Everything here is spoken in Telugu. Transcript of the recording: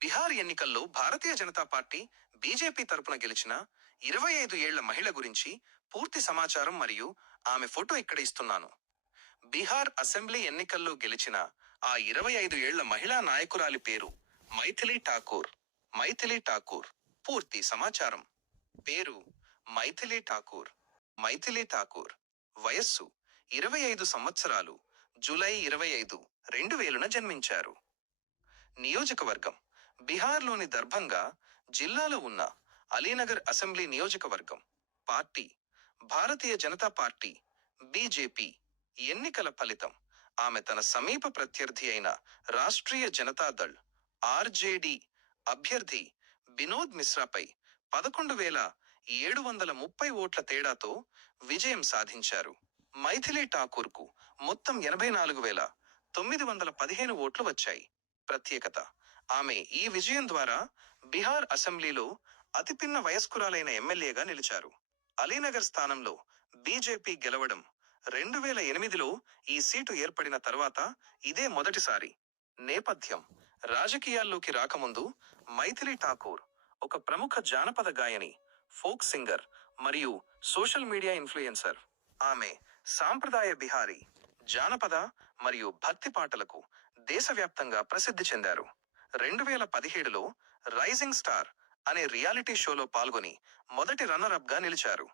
బీహార్ ఎన్నికల్లో భారతీయ జనతా పార్టీ బీజేపీ తరపున గెలిచిన 25 ఏళ్ల మహిళ గురించి పూర్తి సమాచారం మరియు ఆమె ఫోటో ఇక్కడ ఇస్తున్నాను. బీహార్ అసెంబ్లీ ఎన్నికల్లో గెలిచిన ఆ 25 ఏళ్ల మహిళా నాయకురాలి పేరు మైథిలి ఠాకూర్. మైథిలి ఠాకూర్ పూర్తి సమాచారం. పేరు మైథిలి ఠాకూర్. మైథిలి ఠాకూర్ వయస్సు 25 సంవత్సరాలు. జూలై 25, 2000న జన్మించారు. నియోజకవర్గం బీహార్లోని దర్భంగా జిల్లాలో ఉన్న అలీనగర్ అసెంబ్లీ నియోజకవర్గం. Party Bharatiya Janata party BJP. ఎన్నికల ఫలితం ఆమె తన సమీప ప్రత్యర్థి అయిన రాష్ట్రీయ జనతాదళ్ ఆర్జేడీ అభ్యర్థి బినోద్ మిశ్రాపై 11,730 ఓట్ల తేడాతో విజయం సాధించారు. మైథిలి ఠాకూర్కు మొత్తం 84,915 ఓట్లు వచ్చాయి. ప్రత్యేకత: ఆమె ఈ విజయం ద్వారా బీహార్ అసెంబ్లీలో అతిపిన్న వయస్కురాలైన ఎమ్మెల్యేగా నిలిచారు. అలీనగర్ స్థానంలో బీజేపీ గెలవడం 2008లో ఈ సీటు ఏర్పడిన తర్వాత ఇదే మొదటిసారి. నేపథ్యం: రాజకీయాల్లోకి రాకముందు మైథిలి ఠాకూర్ ఒక ప్రముఖ జానపద గాయని, ఫోక్ సింగర్ మరియు సోషల్ మీడియా ఇన్ఫ్లుయెన్సర్. ఆమె సాంప్రదాయ బిహారీ, జానపద మరియు భక్తి పాటలకు దేశవ్యాప్తంగా ప్రసిద్ధి చెందారు. 2017లో రైజింగ్ స్టార్ అనే రియాలిటీ షోలో పాల్గొని మొదటి రన్నర్ అప్ గా నిలిచారు.